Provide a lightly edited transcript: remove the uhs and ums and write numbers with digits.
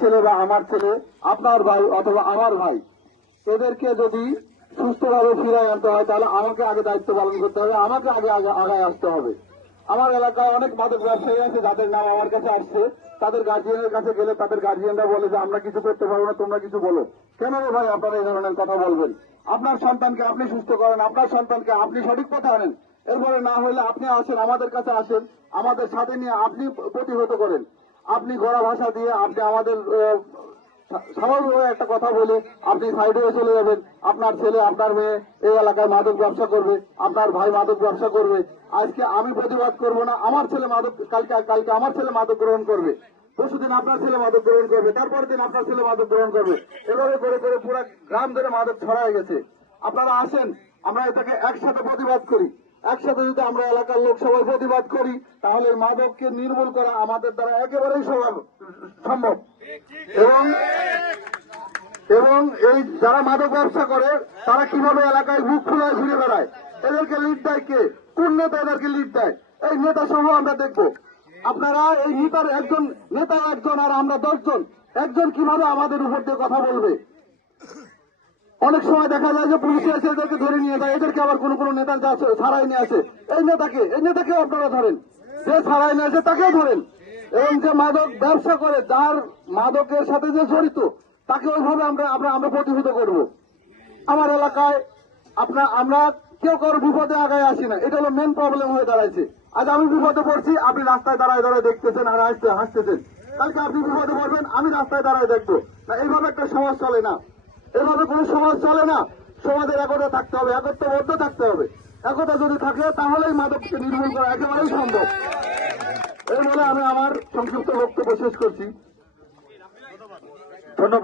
ছেলে বা আমার ছেলে, আপনার ভাই অথবা আমার ভাই, এদেরকে যদি সুস্থভাবে ফিরিয়ে আনতে হয় তাহলে আমাকে আগে দায়িত্ব পালন করতে হবে, আমাকে আগে আগায় আসতে হবে। আমার এলাকায় অনেক মাদক ব্যবসায়ী আছে যাদের নাম আমার কাছে আসছে, তাদের গার্জিয়ানের কাছে গেলে তাদের গার্জিয়ানরা বলে যে আমরা কিছু করতে পারবো না, তোমরা কিছু বলো। কেন রে ভাই আপনারা এই ধরনের কথা বলবেন? আপনার সন্তানকে আপনি সুস্থ করেন, আপনার সন্তানকে আপনি সঠিক পথে আনেন, এরপরে না হলে আপনি আসেন, আমাদের কাছে আসেন, আমাদের সাথে নিয়ে আপনি প্রতিহত করেন। আপনি গড়া ভাষা দিয়ে আপনি আমাদের স্বাভাবিকভাবে একটা কথা বলে আপনি সাইডে চলে যাবেন। আপনার ছেলে আপনার মেয়ে এই এলাকায় মাদক ব্যবসা করবে, আপনার ভাই মাদক ব্যবসা করবে। আজকে আমি প্রতিবাদ করব না, আমার ছেলে মাদক, কালকে আমার ছেলে মাদক গ্রহণ করবে, পরশুদিন আপনার ছেলে মাদক গ্রহণ করবে, তারপর দিন আপনার ছেলে মাদক গ্রহণ করবে। এভাবে করে করে পুরো গ্রাম ধরে মাদক ছড়ায় গেছে। আপনারা আসেন, আমরা এটাকে একসাথে প্রতিবাদ করি। একসাথে যদি আমরা এলাকার লোক সবাই প্রতিবাদ করি তাহলে মাদককে নির্মূল করা আমাদের দ্বারা একেবারেই সম্ভব। এবং এই যারা মাদক ব্যবসা করে তারা কিভাবে এলাকায় মুখ খুলে ঘুরে বেড়ায়, এদেরকে লিড দেয় কে? কোন নেতা এদেরকে লিড দেয়? এই নেতা সহ আমরা দেখবো। আপনারা এই নেতার একজন, নেতা একজন আর আমরা 10 জন, একজন কিভাবে আমাদের উপর দিয়ে কথা বলবে? অনেক সময় দেখা যায় যে পুলিশ এসে এদেরকে ধরে নিয়ে যায়, এদেরকে আবার কোন কোন নেতা ছাড়াই নিয়ে আসে। এই নেতাকে আপনারা ধরেন, যে ছাড়াই নিয়ে আসে তাকেও ধরেন। এবং যে মাদক ব্যবসা করে, যার মাদকের সাথে যে জড়িত, তাকে ওইভাবে আমরা প্রতিহত করব। আমার এলাকায় আমরা কেউ কারো বিপদে আগায় আসি না, এটা হলো মেন প্রবলেম হয়ে দাঁড়াইছে। আজ আমি বিপদে পড়ছি, আপনি রাস্তায় দাঁড়ায় দাঁড়ায় দেখতেছেন আর হাসতেছেন। কালকে আপনি বিপদে পড়বেন, আমি রাস্তায় দাঁড়ায় দেখবো না। এইভাবে একটা সমাজ চলে না, এভাবে কোন সমাজ চলে না। সমাজের একতা থাকতে হবে, একত্রবদ্ধ থাকতে হবে। একতা যদি থাকে তাহলেই মাদককে নির্মূল করা একেবারেই সম্ভব। এই বলে আমি আমার সংক্ষিপ্ত বক্তব্য শেষ করছি। ধন্যবাদ।